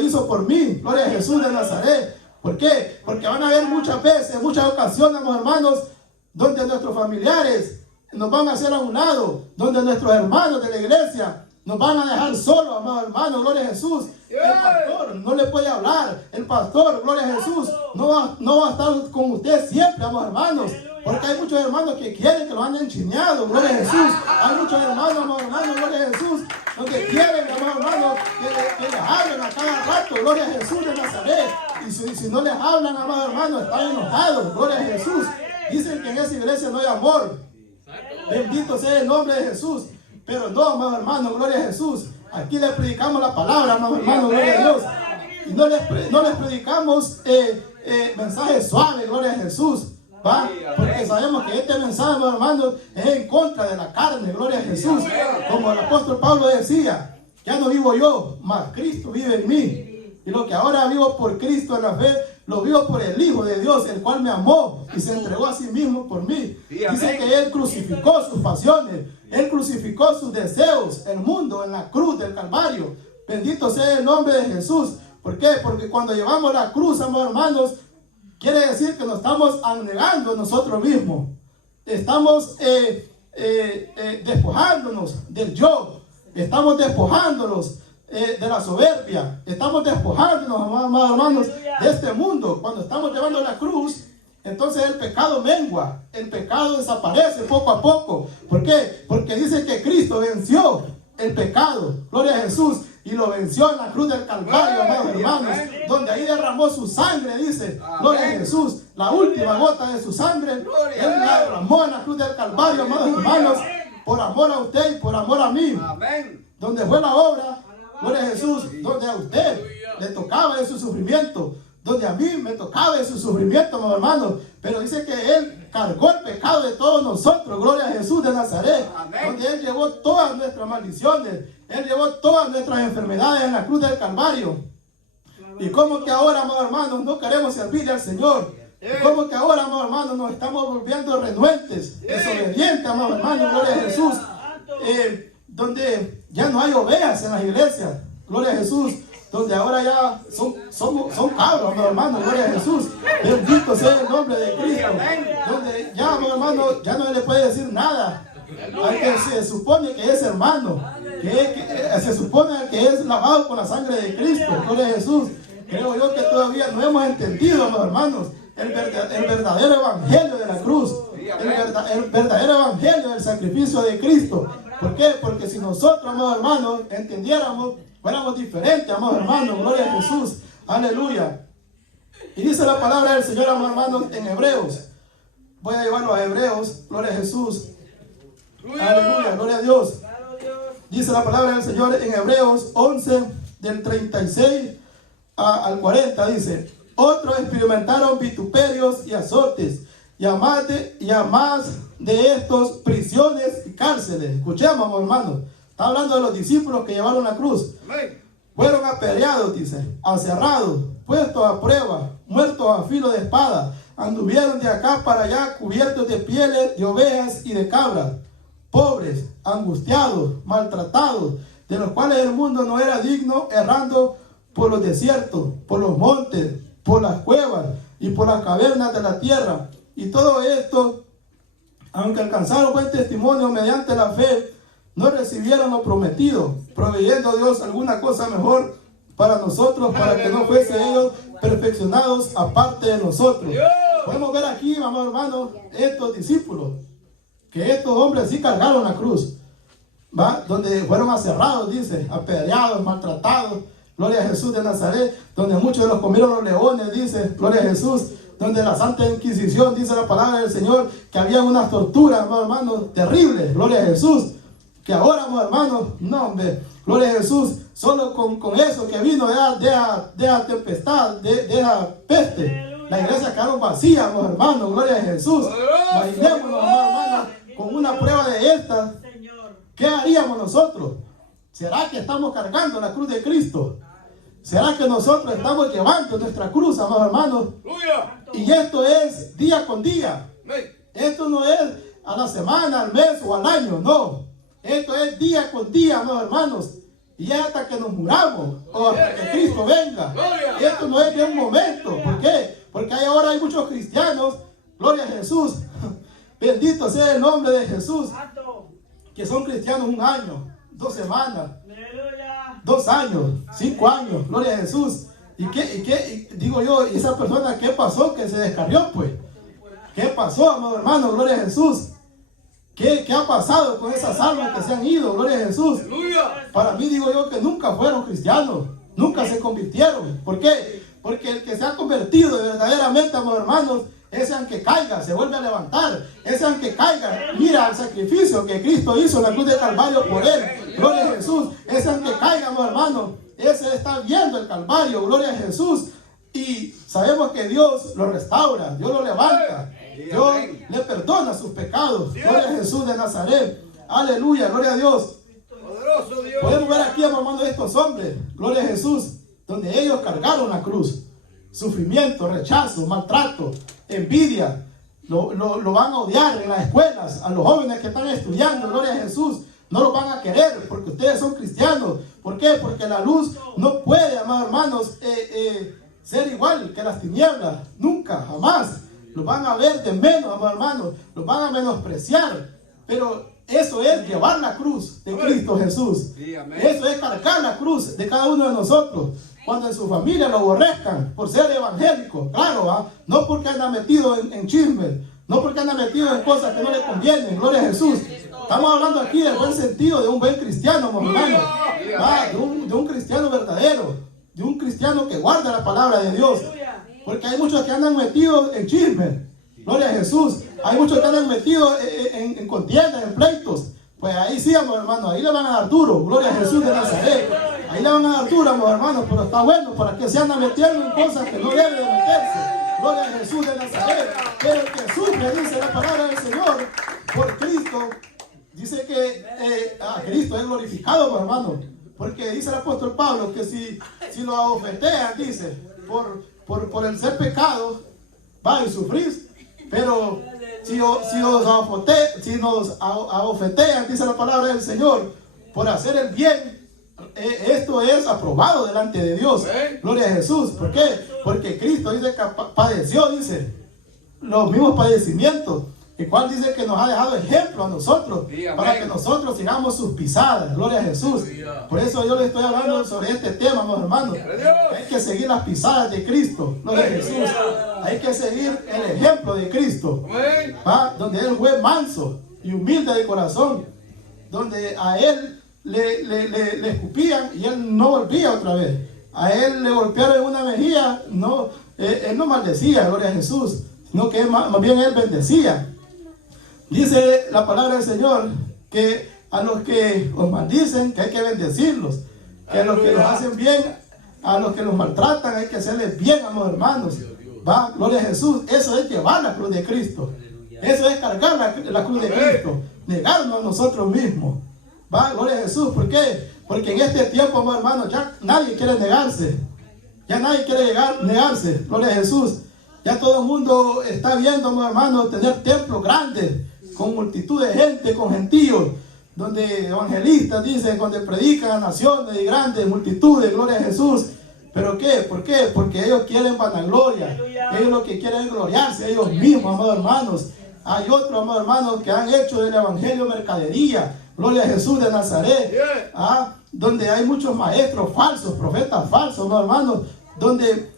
hizo por mí. Gloria a Jesús de Nazaret. ¿Por qué? Porque van a haber muchas veces, muchas ocasiones, amados hermanos, donde nuestros familiares nos van a hacer a un lado. Donde nuestros hermanos de la iglesia nos van a dejar solos, amados hermanos. Gloria a Jesús. El pastor no le puede hablar. El pastor, gloria a Jesús, no va a estar con usted siempre, amados hermanos. Porque hay muchos hermanos que quieren que lo anden chineado, gloria a Jesús. Hay muchos hermanos, amados hermanos, gloria a Jesús, los que quieren, amados hermanos, que les hablen a cada rato, gloria a Jesús de Nazaret. Y si no les hablan, amados hermanos, están enojados, gloria a Jesús. Dicen que en esa iglesia no hay amor. Bendito sea el nombre de Jesús. Pero no, amados hermanos, gloria a Jesús. Aquí les predicamos la palabra, amados hermanos, gloria a Dios. Y no les predicamos mensajes suaves, gloria a Jesús. ¿Va? Porque sabemos que este mensaje, hermanos, es en contra de la carne, gloria a Jesús. Como el apóstol Pablo decía, ya no vivo yo, mas Cristo vive en mí. Y lo que ahora vivo por Cristo en la fe, lo vivo por el Hijo de Dios, el cual me amó y se entregó a sí mismo por mí. Dice que Él crucificó sus pasiones, Él crucificó sus deseos, el mundo en la cruz del Calvario. Bendito sea el nombre de Jesús. ¿Por qué? Porque cuando llevamos la cruz, amados hermanos, quiere decir que nos estamos abnegando nosotros mismos. Estamos despojándonos del yo. Estamos despojándonos de la soberbia. Estamos despojándonos, amados hermanos, de este mundo. Cuando estamos llevando la cruz, entonces el pecado mengua. El pecado desaparece poco a poco. ¿Por qué? Porque dice que Cristo venció el pecado. Gloria a Jesús. Y lo venció en la cruz del Calvario, amados hermanos, donde ahí derramó su sangre, dice, gloria a Jesús, la última gota de su sangre, Él la derramó en la cruz del Calvario, amados hermanos, por amor a usted y por amor a mí. Donde fue la obra, gloria a Jesús, donde a usted le tocaba de su sufrimiento, donde a mí me tocaba en su sufrimiento, mis hermanos, pero dice que Él cargó el pecado de todos nosotros, gloria a Jesús de Nazaret, donde Él llevó todas nuestras maldiciones, Él llevó todas nuestras enfermedades en la cruz del Calvario. Y como que ahora, mis hermanos, no queremos servirle al Señor. Y como que ahora, mis hermanos, nos estamos volviendo renuentes, desobedientes, mis hermanos, gloria a Jesús. Donde ya no hay ovejas en las iglesias, gloria a Jesús. Donde ahora ya son cabros, mis hermanos, gloria a Jesús. Bendito sea el nombre de Cristo. Donde ya, mis hermanos, ya no le puede decir nada al que se supone que es hermano, que se supone que es lavado con la sangre de Cristo, gloria a Jesús. Creo yo que todavía no hemos entendido, mis hermanos, el verdadero evangelio de la cruz, el verdadero evangelio del sacrificio de Cristo. ¿Por qué? Porque si nosotros, mis hermanos, entendiéramos, fuéramos diferentes, amados hermanos, gloria a Jesús, aleluya. Y dice la palabra del Señor, amados hermanos, en Hebreos. Voy a llevarlo a Hebreos, gloria a Jesús, aleluya, gloria a Dios. Dice la palabra del Señor en Hebreos 11, del 36 al 40, dice: otros experimentaron vituperios y azotes, y a más de estos, prisiones y cárceles. Escuchemos, hermanos. Está hablando de los discípulos que llevaron la cruz. Fueron apedreados, dice, aserrados, puestos a prueba, muertos a filo de espada. Anduvieron de acá para allá cubiertos de pieles de ovejas y de cabras, pobres, angustiados, maltratados, de los cuales el mundo no era digno, errando por los desiertos, por los montes, por las cuevas y por las cavernas de la tierra. Y todo esto, aunque alcanzaron buen testimonio mediante la fe, no recibieron lo prometido, proveyendo Dios alguna cosa mejor para nosotros, para que no fuesen ellos perfeccionados aparte de nosotros. Podemos ver aquí, amados hermanos, estos discípulos, que estos hombres sí cargaron la cruz, ¿va? Donde fueron aserrados, dice, apedreados, maltratados, gloria a Jesús de Nazaret, donde muchos de los comieron los leones, dice, gloria a Jesús, donde la Santa Inquisición, dice la palabra del Señor, que había unas torturas, hermanos, terribles, gloria a Jesús, que ahora, hermanos, no, hombre, gloria a Jesús, solo con eso que vino de la tempestad, de la peste, la iglesia quedaron vacías, hermanos, gloria a Jesús. Imaginémonos, hermanos, con una prueba de esta, ¿qué haríamos nosotros? ¿Será que estamos cargando la cruz de Cristo? ¿Será que nosotros estamos llevando nuestra cruz, amados hermanos? Y esto es día con día. Esto no es a la semana, al mes o al año, no. Esto es día con día, amados hermanos. Y es hasta que nos muramos o hasta que Cristo venga. Esto no es de un momento. ¿Por qué? Porque ahora hay muchos cristianos, gloria a Jesús, bendito sea el nombre de Jesús, que son cristianos 1 año, 2 semanas, 2 años, 5 años, gloria a Jesús. ¿Y digo yo, y esa persona qué pasó? Que se descarrió, pues. ¿Qué pasó, amado hermano? Gloria a Jesús. ¿Qué ha pasado con esas almas que se han ido? Gloria a Jesús. Para mí digo yo que nunca fueron cristianos, nunca se convirtieron. ¿Por qué? Porque el que se ha convertido verdaderamente, amado hermanos, ese aunque caiga, se vuelve a levantar. Ese aunque caiga, mira el sacrificio que Cristo hizo en la cruz de Calvario por él. Gloria a Jesús. Ese aunque caiga, amado hermano, ese está viendo el Calvario. Gloria a Jesús. Y sabemos que Dios lo restaura, Dios lo levanta, Dios le perdona sus pecados. Gloria a Jesús de Nazaret. Aleluya, gloria a Dios. Podemos ver aquí, hermanos, estos hombres, gloria a Jesús, donde ellos cargaron la cruz. Sufrimiento, rechazo, maltrato, envidia. Lo van a odiar en las escuelas. A los jóvenes que están estudiando, gloria a Jesús, no los van a querer porque ustedes son cristianos. ¿Por qué? Porque la luz no puede, amados hermanos, ser igual que las tinieblas. Nunca, jamás. Los van a ver de menos, amados hermanos. Los van a menospreciar. Pero eso es llevar la cruz de Cristo Jesús. Eso es cargar la cruz de cada uno de nosotros. Cuando en su familia lo aborrezcan por ser evangélico, claro, no porque anda metido en chismes, no porque anda metido en cosas que no le convienen, gloria a Jesús. Estamos hablando aquí del buen sentido de un buen cristiano, hermano, de un cristiano verdadero, de un cristiano que guarda la palabra de Dios. Porque hay muchos que andan metidos en chismes, gloria a Jesús. Hay muchos que andan metidos en contiendas, en pleitos. Pues ahí sí, hermano, ahí le van a dar duro, gloria a Jesús de Nazaret. Ahí le van a dar dura, mis hermanos, pero está bueno para que se andan metiendo en cosas que no deben de meterse. Gloria a Jesús de Nazaret. Pero el que sufre, dice la palabra del Señor, por Cristo, dice que Cristo es glorificado, mis hermanos. Porque dice el apóstol Pablo que si lo abofetean, dice, por el ser pecado, va y sufrís. Pero si nos abofetean, dice la palabra del Señor, por hacer el bien, esto es aprobado delante de Dios. Gloria a Jesús. ¿Por qué? Porque Cristo dice que padeció, dice, los mismos padecimientos, el cual dice que nos ha dejado ejemplo a nosotros, para que nosotros sigamos sus pisadas. Gloria a Jesús. Por eso yo les estoy hablando sobre este tema, mis hermanos. Hay que seguir las pisadas de Cristo. Gloria a Jesús. Hay que seguir el ejemplo de Cristo, ¿va? Donde él fue manso y humilde de corazón, donde a él le escupían y él no volvía otra vez. A él le golpearon en una mejilla, no, él no maldecía, gloria a Jesús, sino que más bien él bendecía. Dice la palabra del Señor que a los que os maldicen, que hay que bendecirlos, que a los que los hacen bien, a los que los maltratan, hay que hacerles bien, amados hermanos. Va, gloria a Jesús. Eso es llevar la cruz de Cristo. Eso es cargar la cruz de Cristo, negarnos a nosotros mismos. Va, gloria a Jesús. ¿Por qué? Porque en este tiempo, amados hermanos, ya nadie quiere negarse. Ya nadie quiere negarse. Gloria a Jesús. Ya todo el mundo está viendo, amados hermanos, tener templos grandes, con multitud de gente, con gentíos, donde evangelistas dicen, donde predican a naciones y grandes multitudes, gloria a Jesús. ¿Pero qué? ¿Por qué? Porque ellos quieren vanagloria. Ellos lo que quieren es gloriarse ellos mismos, amados hermanos. Hay otros, amados hermanos, que han hecho del evangelio mercadería. Gloria a Jesús de Nazaret. Donde hay muchos maestros falsos, profetas falsos, amados hermanos, donde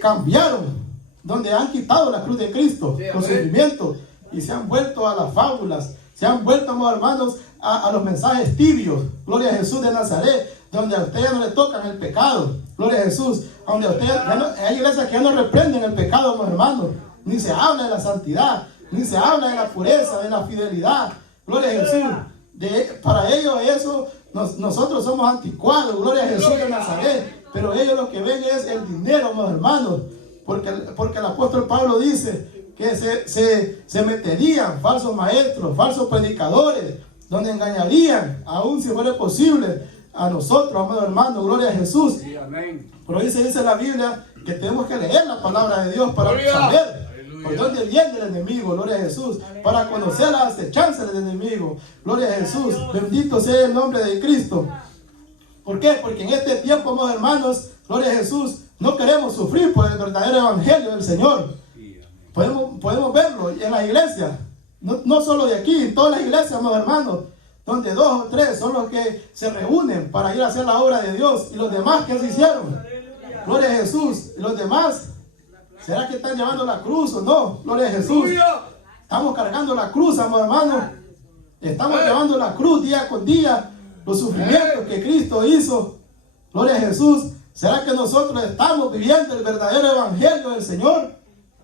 cambiaron, donde han quitado la cruz de Cristo, los sufrimientos, y se han vuelto a las fábulas, se han vuelto, amados hermanos, a los mensajes tibios. Gloria a Jesús de Nazaret, donde a ustedes no le tocan el pecado. Gloria a Jesús. Donde a ustedes, hay iglesias que ya no reprenden el pecado, amados hermanos. Ni se habla de la santidad, ni se habla de la pureza, de la fidelidad. Gloria a Jesús. Para ellos eso, nosotros somos anticuados. Gloria a Jesús de Nazaret. Pero ellos lo que ven es el dinero, amados hermanos. Porque el apóstol Pablo dice que se meterían falsos maestros, falsos predicadores, donde engañarían, aún si fuera posible, a nosotros, amados hermanos. Gloria a Jesús. Sí, amén. Pero dice la Biblia que tenemos que leer la palabra de Dios para saber por dónde viene el enemigo. Gloria a Jesús. Para conocer las acechanzas del enemigo. Gloria a Jesús. Bendito sea el nombre de Cristo. ¿Por qué? Porque en este tiempo, amados hermanos, gloria a Jesús, no queremos sufrir por el verdadero evangelio del Señor. Podemos verlo en las iglesias, no solo de aquí, en todas las iglesias, amados hermanos, donde 2 o 3 son los que se reúnen para ir a hacer la obra de Dios, y los demás, ¿qué se hicieron? Gloria a Jesús. ¿Y los demás? ¿Será que están llevando la cruz o no? Gloria a Jesús. Estamos cargando la cruz, amados hermanos. Estamos llevando la cruz día con día, los sufrimientos que Cristo hizo. Gloria a Jesús. ¿Será que nosotros estamos viviendo el verdadero evangelio del Señor?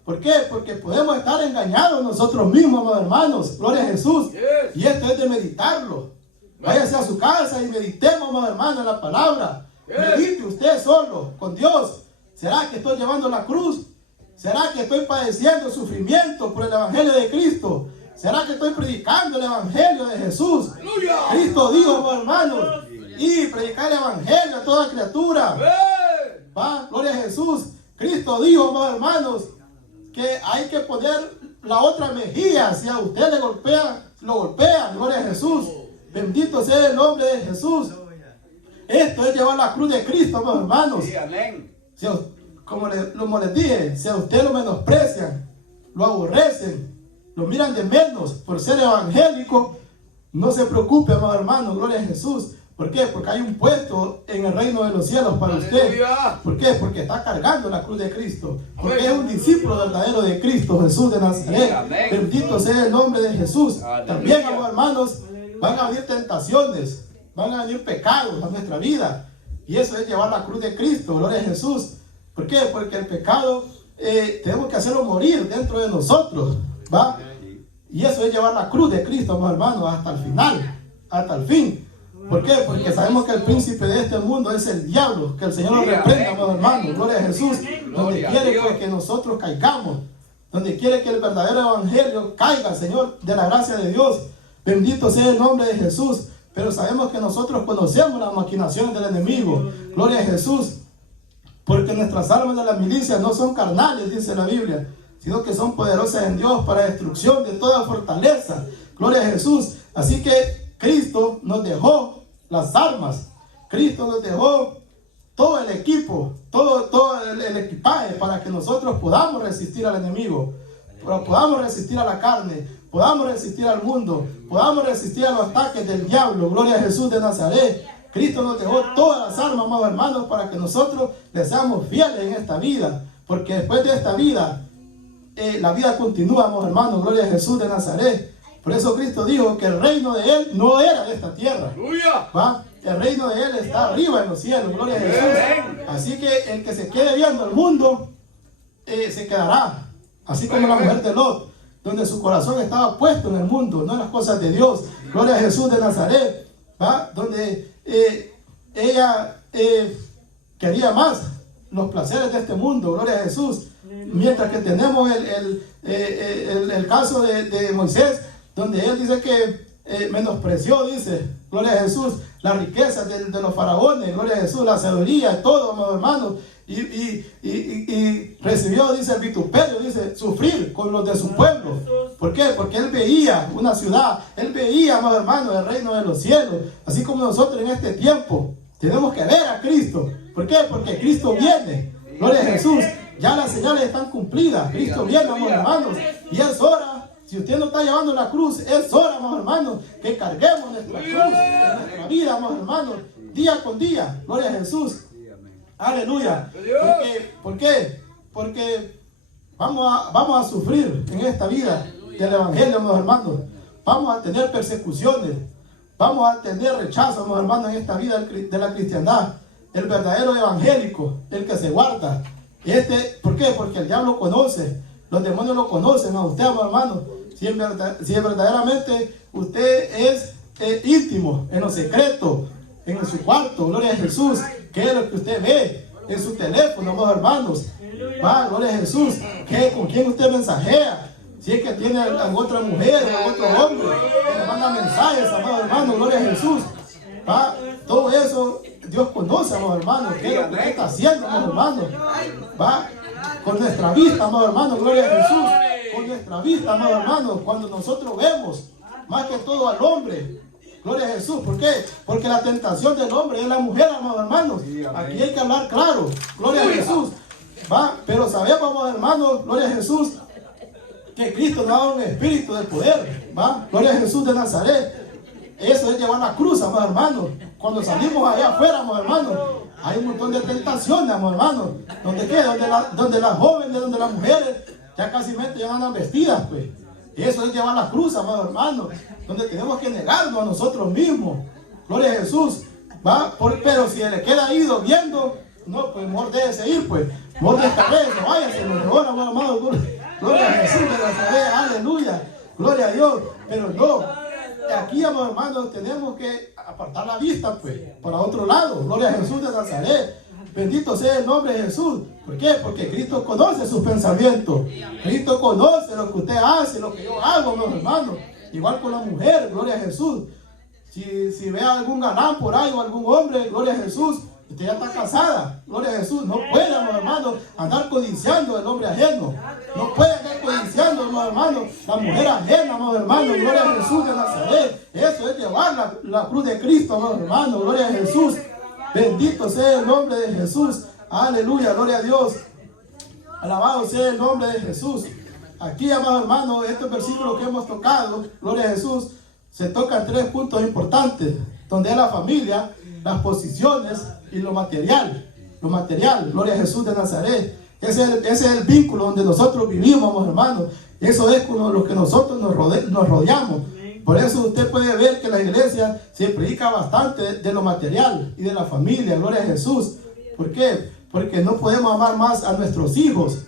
¿Por qué? Porque podemos estar engañados nosotros mismos, amados hermanos. Gloria a Jesús. Y esto es de meditarlo. Váyase a su casa y meditemos, amados hermanos, en la palabra. Medite usted solo, con Dios. ¿Será que estoy llevando la cruz? ¿Será que estoy padeciendo sufrimiento por el evangelio de Cristo? ¿Será que estoy predicando el evangelio de Jesús? Cristo dijo, amados hermanos, y predicar el evangelio a toda criatura. ¿Va? Gloria a Jesús. Cristo dijo, amados hermanos, que hay que poner la otra mejilla. Si a usted le golpea, lo golpea. Gloria a Jesús. Bendito sea el nombre de Jesús. Esto es llevar la cruz de Cristo, amados hermanos. Sí, amén. Como les dije, si a usted lo menosprecian, lo aborrecen, lo miran de menos por ser evangélico, no se preocupe, amados hermanos. Gloria a Jesús. ¿Por qué? Porque hay un puesto en el reino de los cielos para usted. ¿Por qué? Porque está cargando la cruz de Cristo. Porque es un discípulo verdadero de Cristo, Jesús de Nazaret. Bendito sea el nombre de Jesús. También, amados hermanos, van a venir tentaciones, van a venir pecados a nuestra vida. Y eso es llevar la cruz de Cristo. Gloria a Jesús. ¿Por qué? Porque el pecado tenemos que hacerlo morir dentro de nosotros. ¿Va? Y eso es llevar la cruz de Cristo, amados hermanos, hasta el final, hasta el fin. ¿Por qué? Porque sabemos que el príncipe de este mundo es el diablo. Que el Señor lo reprenda, amados hermanos. Gloria a Jesús. Donde quiere pues, que nosotros caigamos. Donde quiere que el verdadero evangelio caiga, Señor, de la gracia de Dios. Bendito sea el nombre de Jesús. Pero sabemos que nosotros conocemos las maquinaciones del enemigo. Gloria a Jesús. Porque nuestras armas de la milicia no son carnales, dice la Biblia, sino que son poderosas en Dios para destrucción de toda fortaleza. Gloria a Jesús. Así que Cristo nos dejó las armas. Cristo nos dejó todo el equipo, todo el equipaje para que nosotros podamos resistir al enemigo, podamos resistir a la carne, podamos resistir al mundo, podamos resistir a los ataques del diablo. Gloria a Jesús de Nazaret. Cristo nos dejó todas las armas, amados hermanos, para que nosotros le seamos fieles en esta vida, porque después de esta vida, la vida continúa, amados hermanos. Gloria a Jesús de Nazaret. Por eso Cristo dijo que el reino de Él no era de esta tierra. ¿Va? El reino de Él está arriba en los cielos. Gloria a Jesús. Así que el que se quede viendo el mundo, se quedará. Así como la mujer de Lot, donde su corazón estaba puesto en el mundo, no en las cosas de Dios. Gloria a Jesús de Nazaret. ¿Va? Donde ella quería más los placeres de este mundo. Gloria a Jesús. Mientras que tenemos el caso de Moisés, donde él dice que menospreció, dice, gloria a Jesús, las riquezas de los faraones, gloria a Jesús, la sabiduría, todo, amados hermanos, y recibió, dice, el vituperio, dice, sufrir con los de su pueblo. ¿Por qué? Porque él veía una ciudad, él veía, amados hermanos, el reino de los cielos. Así como nosotros en este tiempo tenemos que ver a Cristo. ¿Por qué? Porque Cristo viene, gloria a Jesús. Ya las señales están cumplidas. Cristo viene, amados hermanos, y es hora. Si usted no está llevando la cruz, es hora, amados hermanos, que carguemos nuestra cruz en nuestra vida, amados hermanos, día con día. Gloria a Jesús. Aleluya. ¿Por qué? Porque vamos a sufrir en esta vida del evangelio, amados hermanos. Vamos a tener persecuciones. Vamos a tener rechazo, amados hermanos, en esta vida de la cristiandad. El verdadero evangélico, el que se guarda. ¿Por qué? Porque el diablo conoce, los demonios lo conocen a usted, hermano. Si verdaderamente usted es íntimo, en lo secreto, en su cuarto, gloria a Jesús, que es lo que usted ve en su teléfono, amados hermanos. Va, gloria a Jesús, con quién usted mensajea. Si es que tiene a otra mujer, a otro hombre, que le manda mensajes, amados hermanos, gloria a Jesús. Va, todo eso Dios conoce, amados hermanos, qué es lo que usted está haciendo, amados hermanos. Va, con nuestra vista, amados hermanos, gloria a Jesús. Con nuestra vista, amados hermanos, cuando nosotros vemos más que todo al hombre, gloria a Jesús. ¿Por qué? Porque la tentación del hombre es la mujer, amados hermanos. Aquí hay que hablar claro, gloria a Jesús. Va, pero sabemos, amados hermanos, gloria a Jesús, que Cristo nos ha dado un espíritu de poder. Va, gloria a Jesús de Nazaret. Eso es llevar la cruz, amados hermanos. Cuando salimos allá afuera, amados hermanos, hay un montón de tentaciones, amados hermanos. Donde las jóvenes, donde las mujeres ya casi ya andan vestidas, pues. Eso es llevar la cruz, amados hermanos. Donde tenemos que negarnos a nosotros mismos. Gloria a Jesús. ¿Va? Pero si le queda ido viendo, no, pues mejor déjese ir, pues. Mejor descarrese, váyase, lo mejor, amados hermanos. Gloria a Jesús de Nazaret, aleluya. Gloria a Dios. Pero no. Aquí, amados hermanos, tenemos que apartar la vista, pues, para otro lado. Gloria a Jesús de Nazaret. Bendito sea el nombre de Jesús. ¿Por qué? Porque Cristo conoce sus pensamientos. Cristo conoce lo que usted hace, lo que yo hago, amados hermanos. Igual con la mujer, gloria a Jesús. Si ve a algún galán por ahí o algún hombre, gloria a Jesús, usted ya está casada, gloria a Jesús. No puede, amados hermanos, andar codiciando el hombre ajeno. No puede andar codiciando, amados hermanos, la mujer ajena, amados hermanos, gloria a Jesús de Nazaret. Eso es llevar la cruz de Cristo, amados hermanos, gloria a Jesús. Bendito sea el nombre de Jesús. Aleluya, gloria a Dios. Alabado sea el nombre de Jesús. Aquí, amados hermanos, estos versículos que hemos tocado, gloria a Jesús, se tocan 3 puntos importantes, donde es la familia, las posiciones y lo material. Lo material, gloria a Jesús de Nazaret. Ese es el vínculo donde nosotros vivimos, amados hermanos. Eso es con lo que nosotros nos rodeamos. Por eso usted puede ver que la iglesia se predica bastante de lo material y de la familia, gloria a Jesús. ¿Por qué? Porque no podemos amar más a nuestros hijos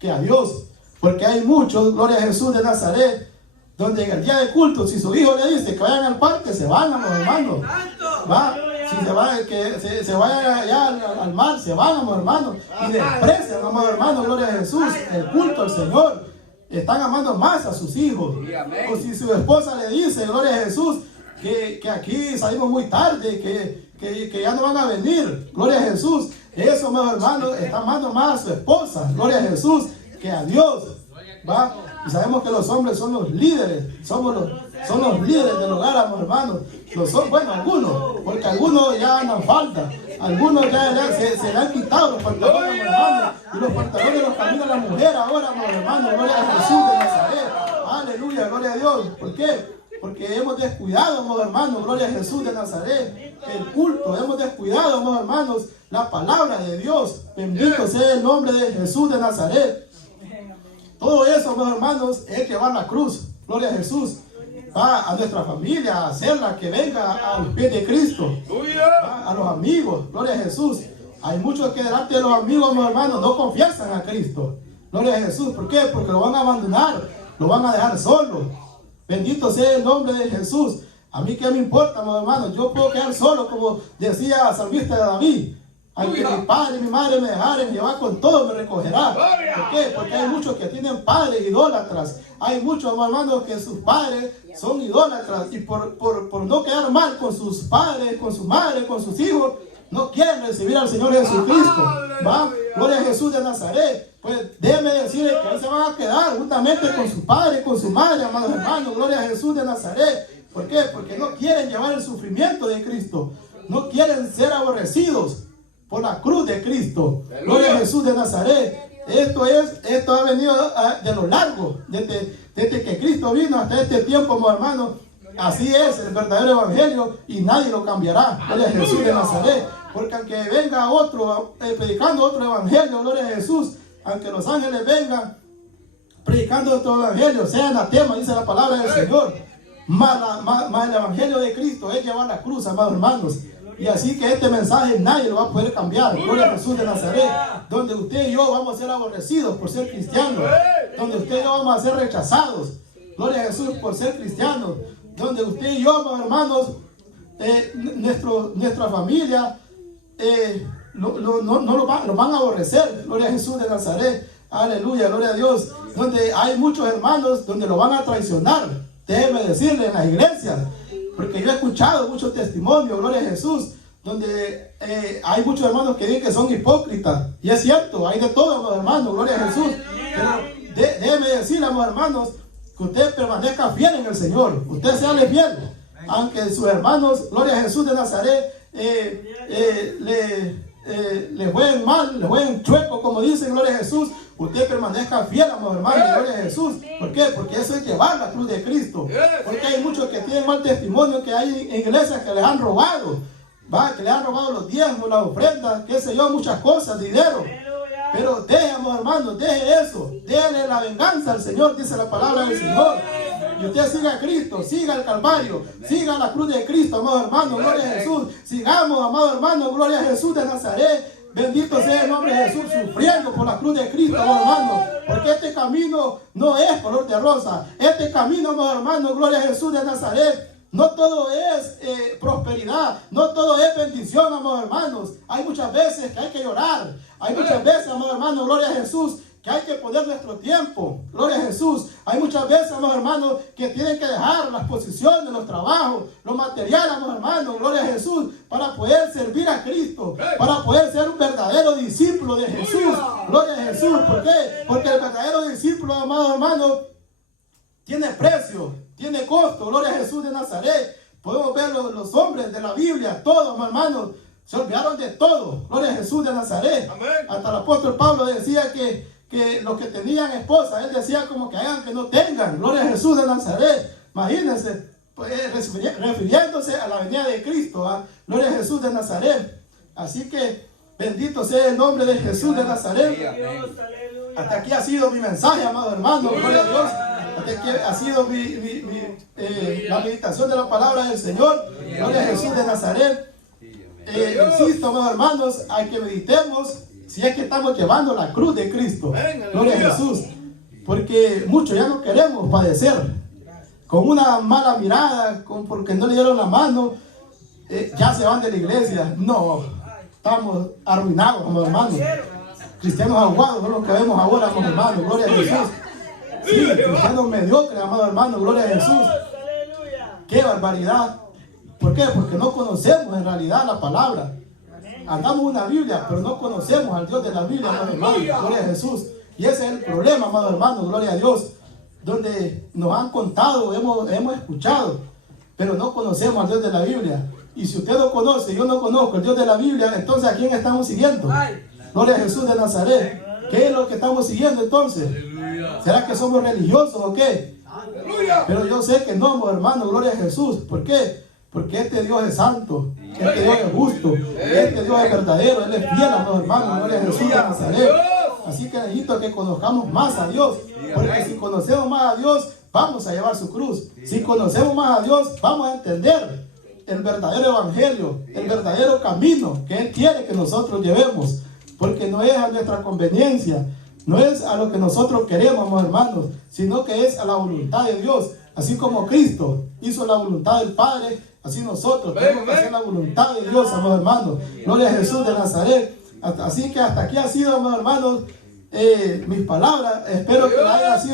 que a Dios. Porque hay muchos, gloria a Jesús de Nazaret, donde en el día de culto, si su hijo le dice que vayan al parque, se van, amados hermanos. ¿va? Si se va, que se vayan allá al mar, se van, amados hermanos, y desprecian, amados hermanos, gloria a Jesús, el culto al Señor. Están amando más a sus hijos. O si su esposa le dice, gloria a Jesús, que aquí salimos muy tarde, que ya no van a venir, gloria a Jesús. Eso, amados hermanos, está amando más a su esposa, gloria a Jesús, que a Dios. ¿Va? Y sabemos que los hombres son los líderes, son los líderes del hogar, amados hermanos. Bueno, algunos, porque algunos ya andan falta, algunos ya se le han quitado los pantalones, hermanos, y los pantalones los camina la mujer ahora, amados hermanos, gloria a Jesús de Nazaret, aleluya, gloria a Dios. ¿Por qué? Porque hemos descuidado, amados hermanos, gloria a Jesús de Nazaret, el culto, hemos descuidado, amados hermanos, la palabra de Dios. Bendito sea el nombre de Jesús de Nazaret. Todo eso, amados hermanos, es llevar la cruz, gloria a Jesús. Va a nuestra familia, a hacerla que venga a los pies de Cristo. Va a los amigos, gloria a Jesús. Hay muchos que delante de los amigos, amados hermanos, no confiesan a Cristo. Gloria a Jesús. ¿Por qué? Porque lo van a abandonar, lo van a dejar solo. Bendito sea el nombre de Jesús. A mí qué me importa, amados hermanos, yo puedo quedar solo, como decía el salmista de David. Aunque mi padre y mi madre me dejaren, Jehová con todo me recogerá. ¿Por qué? Porque hay muchos que tienen padres idólatras. Hay muchos, hermanos, que sus padres son idólatras. Y por no quedar mal con sus padres, con su madre, con sus hijos, no quieren recibir al Señor Jesucristo. ¿Va? Gloria a Jesús de Nazaret. Pues déjeme decirle que ahí se van a quedar juntamente con su padre, con su madre, amados hermanos. Gloria a Jesús de Nazaret. ¿Por qué? Porque no quieren llevar el sufrimiento de Cristo. No quieren ser aborrecidos por la cruz de Cristo. Gloria a Jesús de Nazaret. Esto ha venido de lo largo, desde que Cristo vino hasta este tiempo, mis hermanos. Así es el verdadero evangelio y nadie lo cambiará. Gloria a Jesús de Nazaret. Porque aunque venga otro predicando otro evangelio, gloria a Jesús, aunque los ángeles vengan predicando otro evangelio, sea anatema, dice la palabra del Señor. Más el evangelio de Cristo es llevar la cruz, amados hermanos. Y así que este mensaje nadie lo va a poder cambiar. Gloria a Jesús de Nazaret. Donde usted y yo vamos a ser aborrecidos por ser cristianos. Donde usted y yo vamos a ser rechazados. Gloria a Jesús por ser cristianos. Donde usted y yo, hermanos, nuestra familia no lo van a aborrecer. Gloria a Jesús de Nazaret. Aleluya, gloria a Dios. Donde hay muchos hermanos donde lo van a traicionar. Déjeme decirle, en las iglesias. Porque yo he escuchado muchos testimonios, gloria a Jesús, donde hay muchos hermanos que dicen que son hipócritas. Y es cierto, hay de todo, hermanos, gloria a Jesús. Pero déjeme decirle, hermanos, que usted permanezca fiel en el Señor. Usted seale fiel. Aunque sus hermanos, gloria a Jesús de Nazaret, le jueguen mal, le jueguen chueco, como dicen, gloria a Jesús. Usted permanezca fiel, amados hermanos, gloria a Jesús. ¿Por qué? Porque eso es llevar la cruz de Cristo. Porque hay muchos que tienen mal testimonio, que hay iglesias que les han robado, ¿va? Que les han robado los diezmos, las ofrendas, qué sé yo, muchas cosas, dinero. Pero deje, amados hermanos, deje eso. Déle la venganza al Señor, dice la palabra del Señor. Y usted siga a Cristo, siga el Calvario, siga la cruz de Cristo, amados hermanos, gloria a Jesús. Sigamos, amados hermanos, gloria a Jesús de Nazaret. Bendito sea el nombre de Jesús, sufriendo por la cruz de Cristo, amados hermanos. Porque este camino no es color de rosa. Este camino, amados hermanos, gloria a Jesús de Nazaret. No todo es prosperidad, no todo es bendición, amados hermanos. Hay muchas veces que hay que llorar. Hay muchas veces, amados hermanos, gloria a Jesús, que hay que poner nuestro tiempo, gloria a Jesús. Hay muchas veces, amados hermanos, que tienen que dejar las posiciones, los trabajos, lo material, amados hermanos, gloria a Jesús, para poder servir a Cristo, para poder ser un verdadero discípulo de Jesús, gloria a Jesús. ¿Por qué? Porque el verdadero discípulo, amados hermanos, tiene precio, tiene costo, gloria a Jesús de Nazaret. Podemos ver los hombres de la Biblia, todos, hermanos, se olvidaron de todo, gloria a Jesús de Nazaret. Amén. Hasta el apóstol Pablo decía que los que tenían esposa, él decía como que hagan que no tengan, gloria a Jesús de Nazaret. Imagínense, pues, refiriéndose a la venida de Cristo, ¿eh? Gloria a Jesús de Nazaret. Así que bendito sea el nombre de Jesús de Nazaret. Hasta aquí ha sido mi mensaje, amado hermano, gloria a Dios. Hasta aquí ha sido la meditación de la palabra del Señor, gloria a Jesús de Nazaret. Insisto, amados hermanos, a que meditemos si es que estamos llevando la cruz de Cristo, gloria a Jesús. Porque muchos ya no queremos padecer con una mala mirada, porque no le dieron la mano. ya se van de la iglesia. No, estamos arruinados, amados hermanos. Cristianos aguados son los que vemos ahora, amados hermanos. Gloria a Jesús. Sí, cristianos mediocres, amados hermanos. Gloria a Jesús. ¡Qué barbaridad! ¿Por qué? Porque no conocemos en realidad la palabra. Andamos una Biblia, pero no conocemos al Dios de la Biblia, amados hermanos. Gloria a Jesús. Y ese es el problema, amados hermanos. Gloria a Dios. Donde nos han contado, hemos escuchado, pero no conocemos al Dios de la Biblia. Y si usted no conoce, yo no conozco al Dios de la Biblia, entonces ¿a quién estamos siguiendo? Gloria a Jesús de Nazaret. ¿Qué es lo que estamos siguiendo entonces? ¿Será que somos religiosos o qué? Pero yo sé que no, hermano, gloria a Jesús. ¿Por qué? Porque este Dios es santo, este Dios es justo, este Dios es verdadero, Él es fiel, amados hermanos, gloria a Jesús de Nazaret. Así que necesito que conozcamos más a Dios, porque si conocemos más a Dios, vamos a llevar su cruz. Si conocemos más a Dios, vamos a entender el verdadero evangelio, el verdadero camino que Él quiere que nosotros llevemos, porque no es a nuestra conveniencia, no es a lo que nosotros queremos, hermanos, sino que es a la voluntad de Dios. Así como Cristo hizo la voluntad del Padre, así nosotros tenemos que hacer la voluntad de Dios, amados hermanos. Gloria a Jesús de Nazaret. Así que hasta aquí ha sido, amados hermanos, mis palabras. Espero que la hayan sido